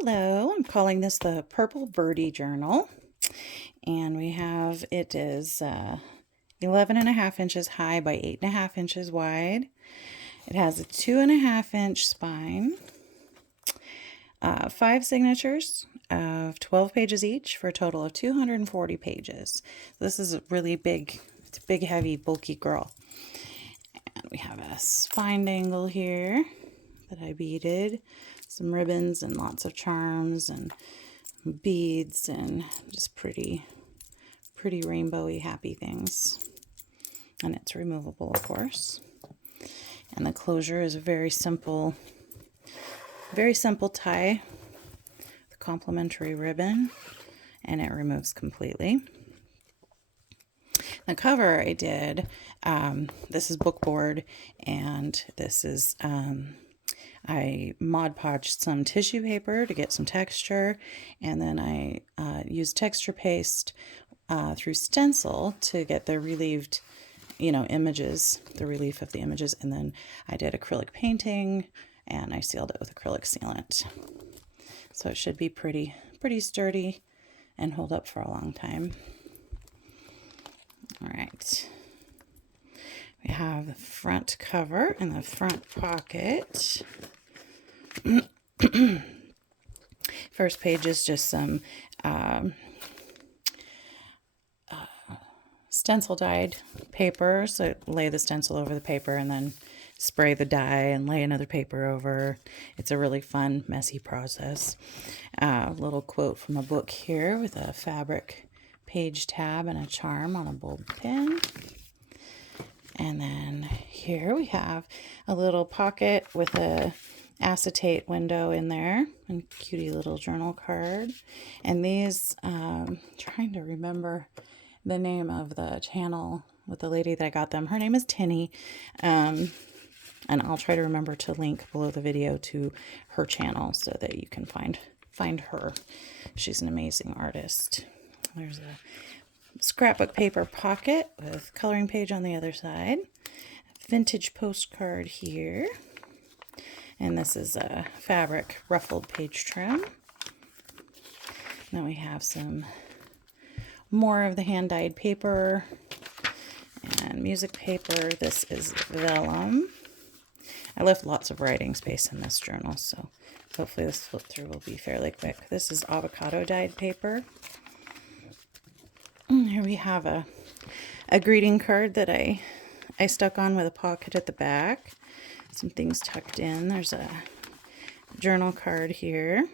Hello, I'm calling this the Purple Birdie Journal. And it is 11 and a half inches high by 8.5 inches wide. It has a 2.5 inch spine, 5 signatures of 12 pages each for a total of 240 pages. This is a really big, it's a big, heavy, bulky girl. And we have a spine dangle here that I beaded, some ribbons and lots of charms and beads and just pretty rainbowy happy things. And it's removable, of course. And the closure is a very simple tie with complimentary ribbon, and it removes completely. The cover I did, this is bookboard, and this is I Mod Podged some tissue paper to get some texture, and then I used texture paste through stencil to get the relieved, images, the relief of the images, and then I did acrylic painting, and I sealed it with acrylic sealant. So it should be pretty sturdy and hold up for a long time. All right. We have the front cover and the front pocket. First page is just some stencil dyed paper. So lay the stencil over the paper and then spray the dye and lay another paper over. It's a really fun, messy process. A little quote from a book here with a fabric page tab and a charm on a bulb pin. And then here we have a little pocket with a acetate window in there and cutie little journal card. And these, trying to remember the name of the channel with the lady that I got them. Her name is Tinny. And I'll try to remember to link below the video to her channel so that you can find her. She's an amazing artist. There's a scrapbook paper pocket with coloring page on the other side. Vintage postcard here. And this is a fabric ruffled page trim. Then we have some more of the hand-dyed paper and music paper. This is vellum. I left lots of writing space in this journal, so hopefully this flip through will be fairly quick. This is avocado dyed paper. And here we have a greeting card that I stuck on with a pocket at the back. Some things tucked in. There's a journal card here.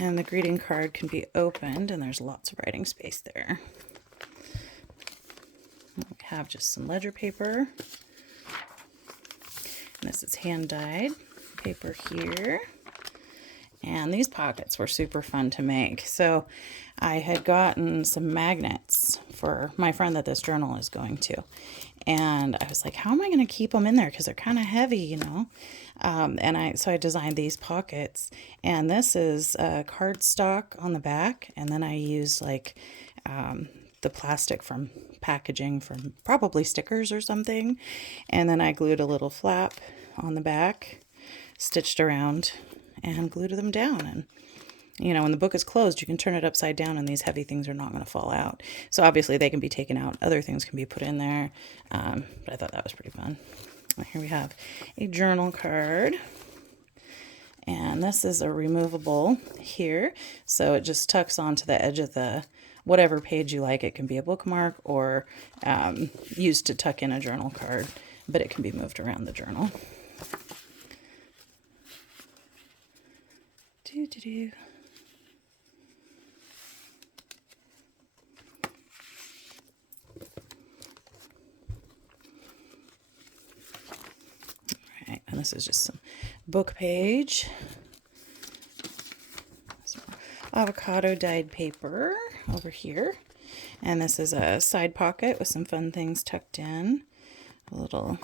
And the greeting card can be opened, and there's lots of writing space there. We have just some ledger paper. And this is hand-dyed paper here. And these pockets were super fun to make. So I had gotten some magnets for my friend that this journal is going to. And I was like, how am I going to keep them in there? Because they're kind of heavy, So I designed these pockets. And this is cardstock on the back. And then I used the plastic from packaging from probably stickers or something. And then I glued a little flap on the back, stitched around, and glued them down. And when the book is closed, you can turn it upside down and these heavy things are not going to fall out. So obviously they can be taken out. Other things can be put in there. But I thought that was pretty fun. Here we have a journal card. And this is a removable here. So it just tucks onto the edge of the whatever page you like. It can be a bookmark or used to tuck in a journal card, but it can be moved around the journal. Alright, and this is just some book page. Some avocado dyed paper over here. And this is a side pocket with some fun things tucked in. A little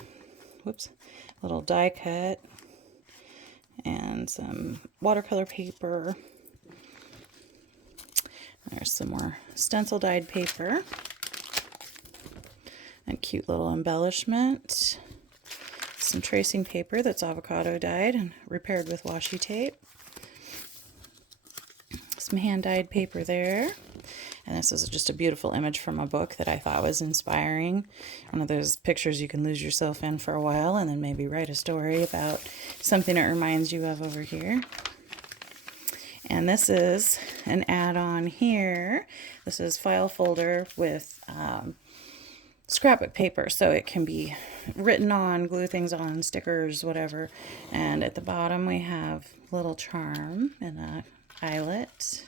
die cut. And some watercolor paper. There's some more stencil dyed paper. A cute little embellishment. some tracing paper that's avocado dyed and repaired with washi tape. Some hand-dyed paper there. And this is just a beautiful image from a book that I thought was inspiring. One of those pictures you can lose yourself in for a while and then maybe write a story about something it reminds you of over here. And this is an add-on here. This is file folder with scrapbook paper, so it can be written on, glue things on, stickers, whatever. And at the bottom we have a little charm and a eyelet.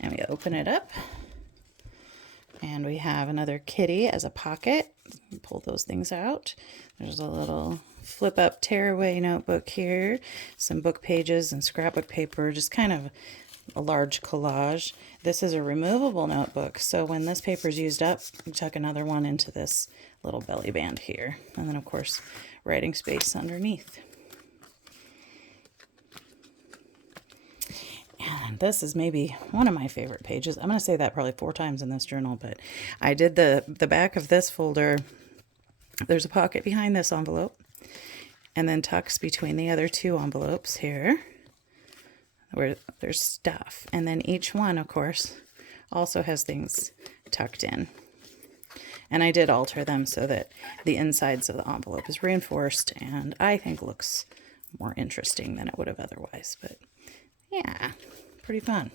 And we open it up. And we have another kitty as a pocket. Pull those things out. There's a little flip up tearaway notebook here. Some book pages and scrapbook paper, just kind of a large collage. This is a removable notebook, so when this paper is used up, you tuck another one into this little belly band here. And then of course, writing space underneath. And this is maybe one of my favorite pages. I'm going to say that probably 4 times in this journal, but I did the back of this folder. There's a pocket behind this envelope, and then tucks between the other 2 envelopes here, where there's stuff. And then each one, of course, also has things tucked in. And I did alter them so that the insides of the envelope is reinforced, and I think looks more interesting than it would have otherwise. But yeah, pretty fun.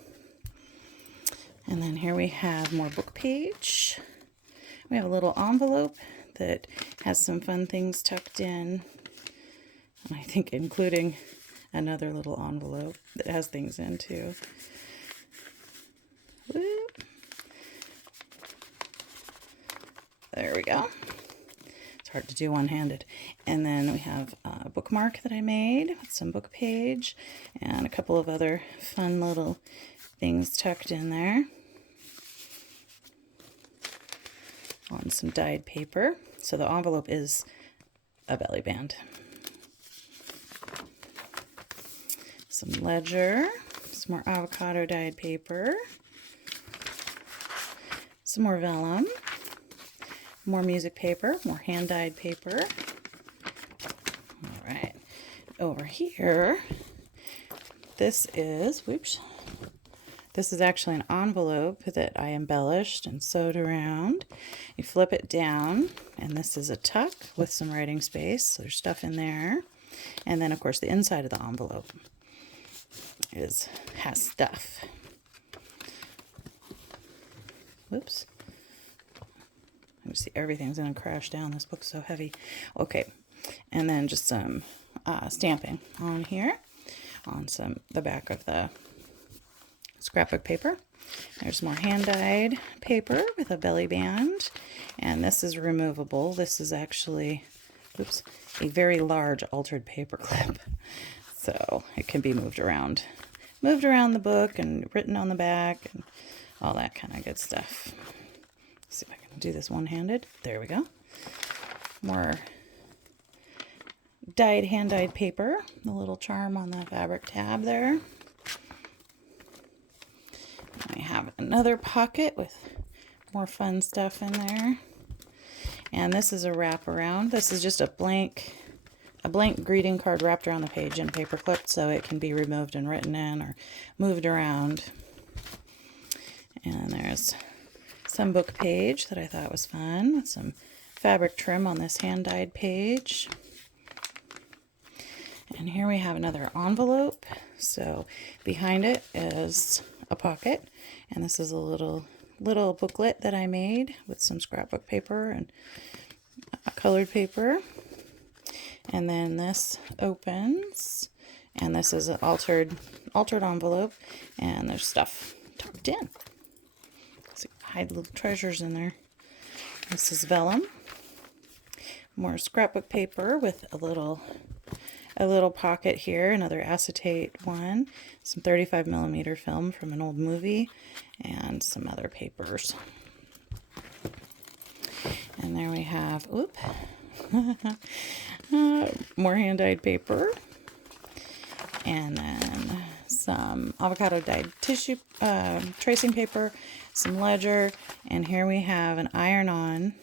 And then here we have more book page. We have a little envelope that has some fun things tucked in. And I think including another little envelope that has things in too. Whoop. There we go. It's hard to do one-handed. And then we have a bookmark that I made with some book page and a couple of other fun little things tucked in there on some dyed paper. So the envelope is a belly band. Some ledger, some more avocado dyed paper, some more vellum, more music paper, more hand dyed paper. All right, over here, this is, whoops, this is actually an envelope that I embellished and sewed around. You flip it down, and this is a tuck with some writing space. So there's stuff in there. And then, of course, the inside of the envelope has stuff. Whoops. Let me see, everything's gonna crash down. This book's so heavy. Okay, and then just some stamping on here, on the back of the scrapbook paper. There's more hand-dyed paper with a belly band, and this is removable. This is actually, oops, a very large altered paper clip, so it can be moved around the book and written on the back and all that kind of good stuff. Let's see if I can do this one-handed. There we go. More hand-dyed paper, the little charm on the fabric tab there. I have another pocket with more fun stuff in there. And this is a wraparound. This is just a blank greeting card wrapped around the page and paper clipped, so it can be removed and written in or moved around. And there's some book page that I thought was fun with some fabric trim on this hand-dyed page. And here we have another envelope. So behind it is a pocket, and this is a little booklet that I made with some scrapbook paper and colored paper. And then this opens, and this is an altered envelope, and there's stuff tucked in. So hide little treasures in there. This is vellum, more scrapbook paper with a little pocket here, another acetate one, some 35mm film from an old movie, and some other papers. And there we have, more hand-dyed paper, and then some avocado dyed tissue tracing paper, some ledger, and here we have an iron-on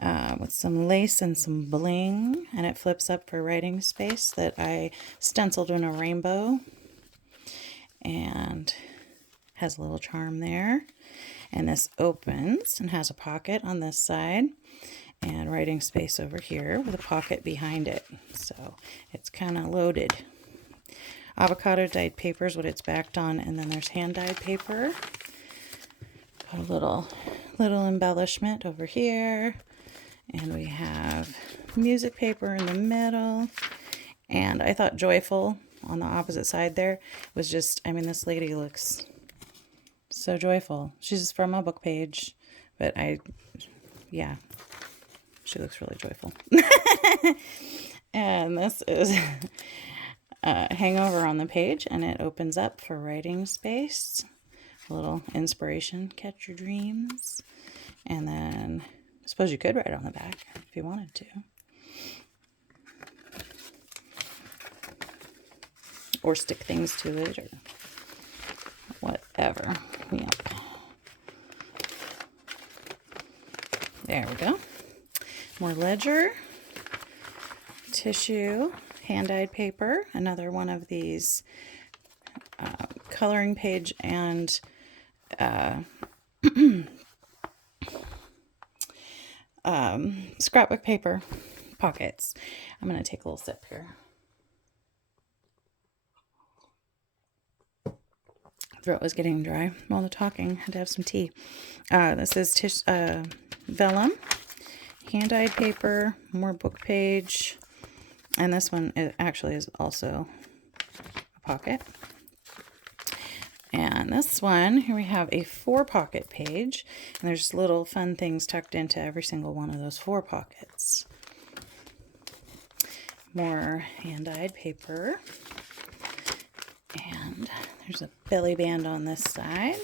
with some lace and some bling, and it flips up for writing space that I stenciled in a rainbow, and has a little charm there. And this opens and has a pocket on this side and writing space over here with a pocket behind it. So it's kind of loaded. Avocado dyed paper is what it's backed on, and then there's hand dyed paper. Got a little embellishment over here, and we have music paper in the middle. And I thought joyful on the opposite side there was just, I mean, this lady looks so joyful. She's from a book page, but yeah, she looks really joyful. And this is hangover on the page, and it opens up for writing space. A little inspiration, catch your dreams. And then I suppose you could write on the back if you wanted to. Or stick things to it, or whatever. Yep. There we go. More ledger, tissue, hand-dyed paper, another one of these coloring page and scrapbook paper pockets. I'm going to take a little sip here. Throat was getting dry while the talking. Had to have some tea. This is vellum, hand-dyed paper, more book page, and this one actually is also a pocket. And this one, here we have a 4-pocket page, and there's little fun things tucked into every single one of those 4 pockets. More hand-dyed paper. And there's a belly band on this side.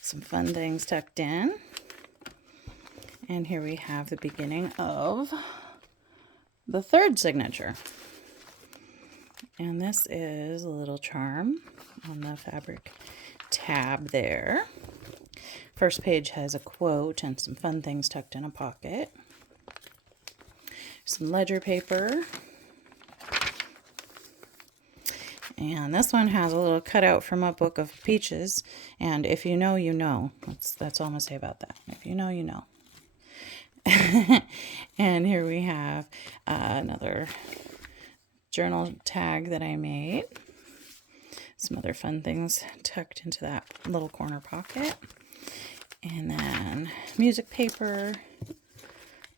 Some fun things tucked in. And here we have the beginning of the 3rd signature. And this is a little charm on the fabric tab there. First page has a quote and some fun things tucked in a pocket. Some ledger paper. And this one has a little cutout from a book of peaches. And if you know, you know. That's all I'm going to say about that. If you know, you know. And here we have another journal tag that I made. Some other fun things tucked into that little corner pocket. And then music paper.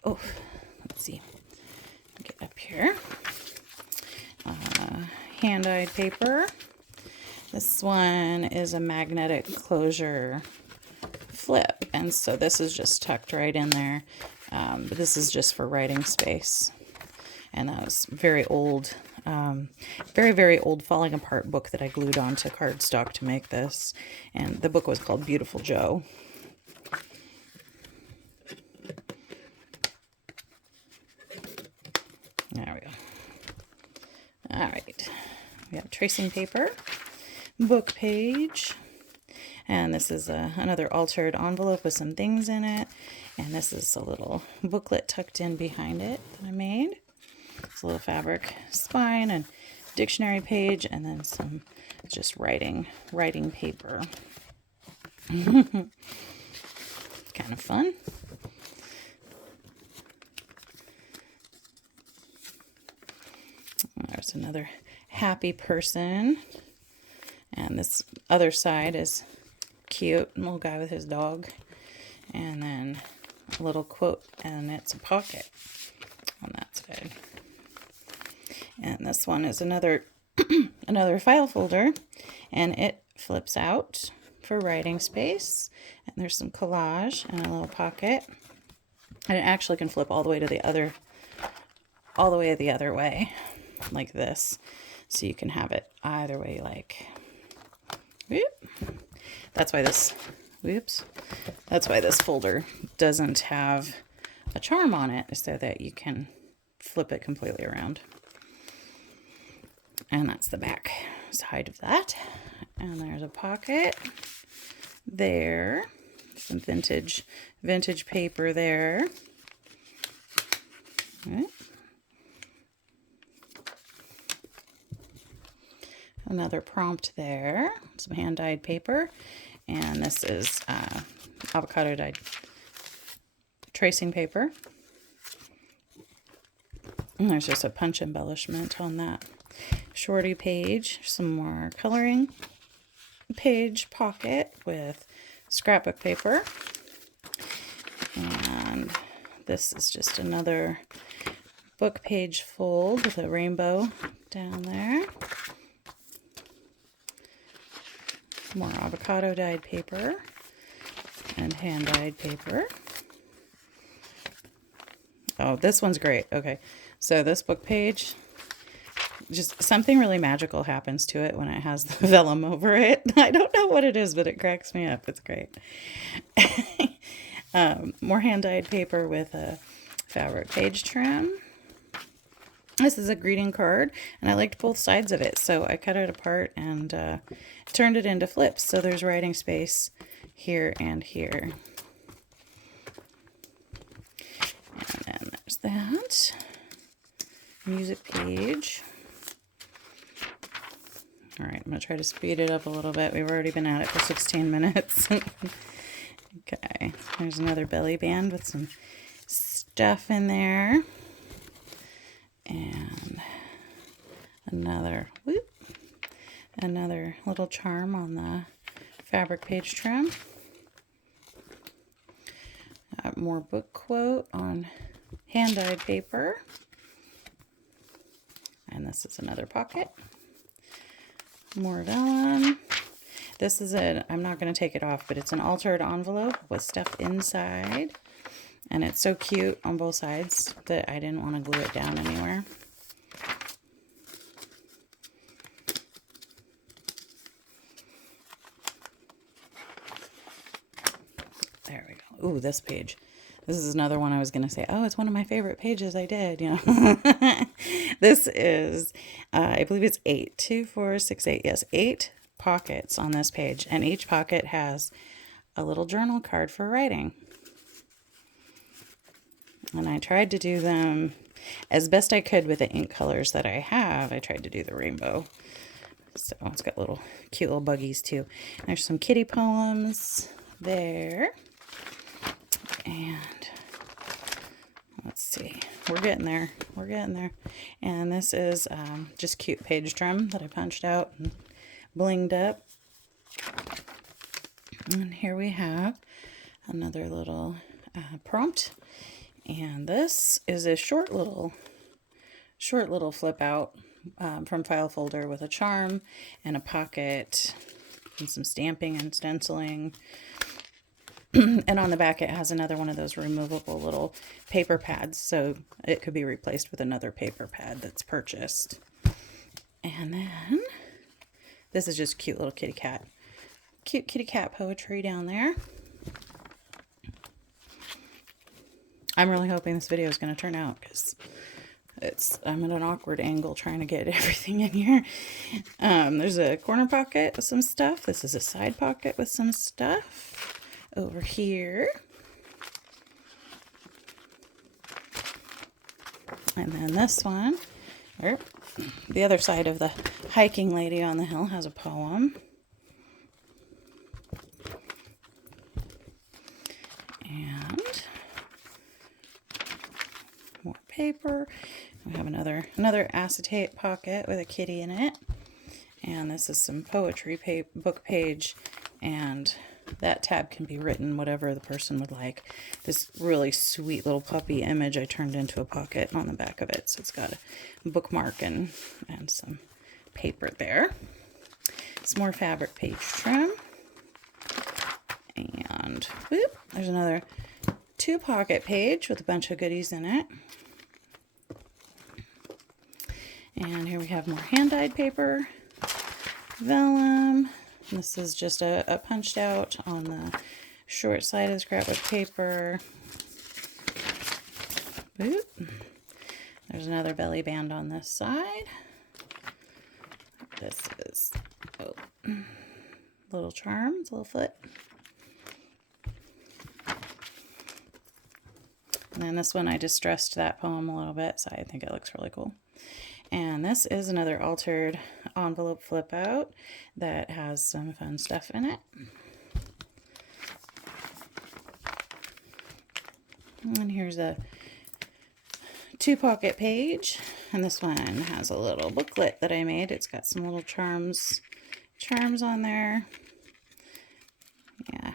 Oh, let's see. Get up here. Hand-dyed paper. This one is a magnetic closure flip, and so this is just tucked right in there. But this is just for writing space. And that was very old, very old falling apart book that I glued onto cardstock to make this. And the book was called Beautiful Joe. There we go. All right. We have tracing paper, book page, and this is another altered envelope with some things in it. And this is a little booklet tucked in behind it that I made. It's a little fabric spine and dictionary page, and then some just writing paper. Kind of fun. There's another happy person. And this other side is cute. A little guy with his dog. And then a little quote, and it's a pocket on that side. And this one is another another file folder, and it flips out for writing space. And there's some collage and a little pocket. And it actually can flip all the way to the other way, like this. So you can have it either way, like, whoop. That's why this folder doesn't have a charm on it, so that you can flip it completely around. And that's the back side of that. And there's a pocket there. Some vintage paper there. Right. Another prompt there, some hand-dyed paper, and this is avocado dyed tracing paper. And there's just a punch embellishment on that shorty page, some more coloring page pocket with scrapbook paper, and this is just another book page fold with a rainbow down there. More avocado dyed paper and hand dyed paper. Oh, this one's great. Okay, so this book page, just something really magical happens to it when it has the vellum over it. I don't know what it is, but it cracks me up. It's great. More hand dyed paper with a fabric page trim. This is a greeting card, and I liked both sides of it, so I cut it apart and turned it into flips. So there's writing space here and here. And then there's that. Music page. All right, I'm going to try to speed it up a little bit. We've already been at it for 16 minutes. Okay, there's another belly band with some stuff in there. And another little charm on the fabric page trim. More book quote on hand-dyed paper. And this is another pocket. More vellum. This is I'm not going to take it off, but it's an altered envelope with stuff inside. And it's so cute on both sides that I didn't want to glue it down anywhere. There we go. Ooh, this page. This is another one I was going to say, oh, it's one of my favorite pages I did, you know. This is, I believe it's 8. 2, 4, 6, 8. Yes, 8 pockets on this page. And each pocket has a little journal card for writing. And I tried to do them as best I could with the ink colors that I have. I tried to do the rainbow. So it's got little cute little buggies too. There's some kitty poems there. And let's see. We're getting there. We're getting there. And this is just cute page trim that I punched out and blinged up. And here we have another little prompt. And this is a short little flip out from file folder with a charm and a pocket and some stamping and stenciling. And on the back it has another one of those removable little paper pads, so it could be replaced with another paper pad that's purchased. And then this is just cute little kitty cat. Cute kitty cat poetry down there. I'm really hoping this video is going to turn out because I'm at an awkward angle trying to get everything in here. There's a corner pocket with some stuff. This is a side pocket with some stuff over here. And then this one, or the other side of the hiking lady on the hill, has a poem. And more paper. We have another acetate pocket with a kitty in it. And this is some poetry book page, and that tab can be written whatever the person would like. This really sweet little puppy image I turned into a pocket on the back of it. So it's got a bookmark and some paper there. Some more fabric page trim. And whoop, there's another 2 pocket page with a bunch of goodies in it. And here we have more hand-dyed paper, vellum. This is just a punched out on the short side of the scrapbook paper. Boop. There's another belly band on this side. This is little charms, little foot. And then this one, I distressed that poem a little bit, so I think it looks really cool. And this is another altered envelope flip out that has some fun stuff in it. And here's a 2-pocket page, and this one has a little booklet that I made. It's got some little charms on there. Yeah.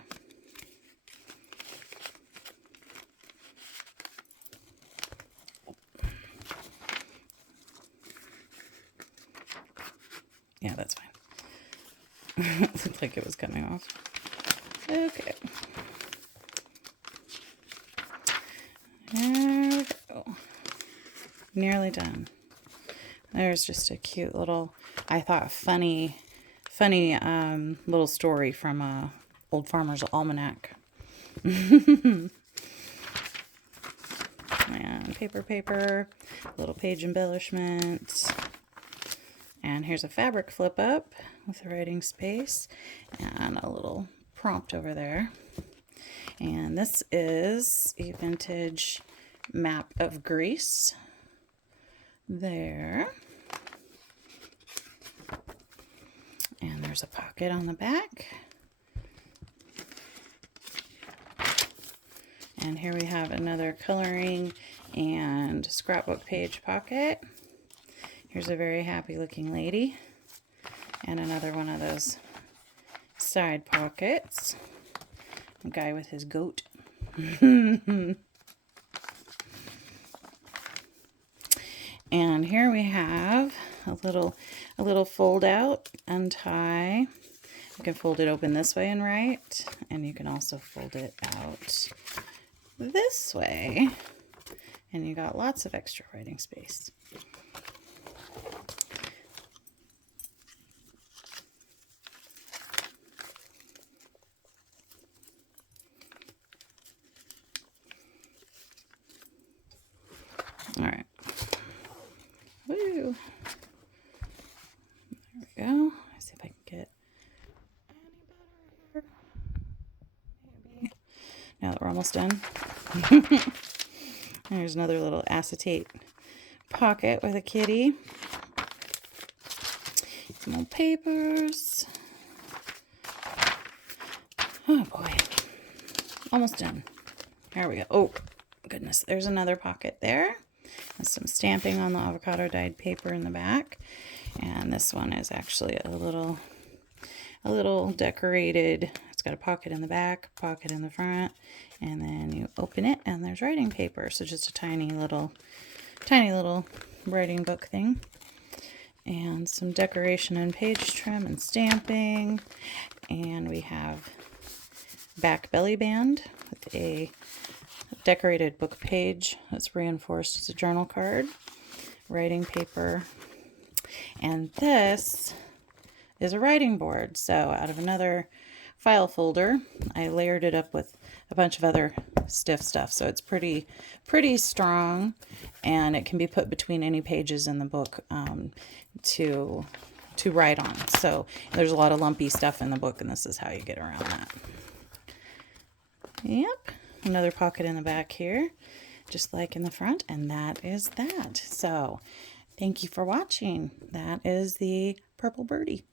Yeah, that's fine. It looked like it was coming off. Okay. There we go. Nearly done. There's just a cute little, I thought, funny little story from Old Farmer's Almanac. And paper, little page embellishment. And here's a fabric flip up with a writing space and a little prompt over there. And this is a vintage map of Greece. There. And there's a pocket on the back. And here we have another coloring and scrapbook page pocket. Here's a very happy looking lady. And another one of those side pockets. A guy with his goat. And here we have a little fold out, untie. You can fold it open this way and right, and you can also fold it out this way, and you got lots of extra writing space. All right. Woo. There we go. Let's see if I can get any better here. Maybe. Now that we're almost done. There's another little acetate pocket with a kitty. Some old papers. Oh boy. Almost done. There we go. Oh goodness. There's another pocket there. With some stamping on the avocado dyed paper in the back. And this one is actually a little decorated. It's got a pocket in the back, pocket in the front, and then you open it and there's writing paper. So just a tiny little writing book thing. And some decoration and page trim and stamping. And we have back belly band with a decorated book page that's reinforced as a journal card, writing paper, and this is a writing board. So out of another file folder, I layered it up with a bunch of other stiff stuff. So it's pretty strong, and it can be put between any pages in the book to write on. So there's a lot of lumpy stuff in the book, and this is how you get around that. Yep. Another pocket in the back here, just like in the front, and that is that. So thank you for watching. That is the Purple Birdie.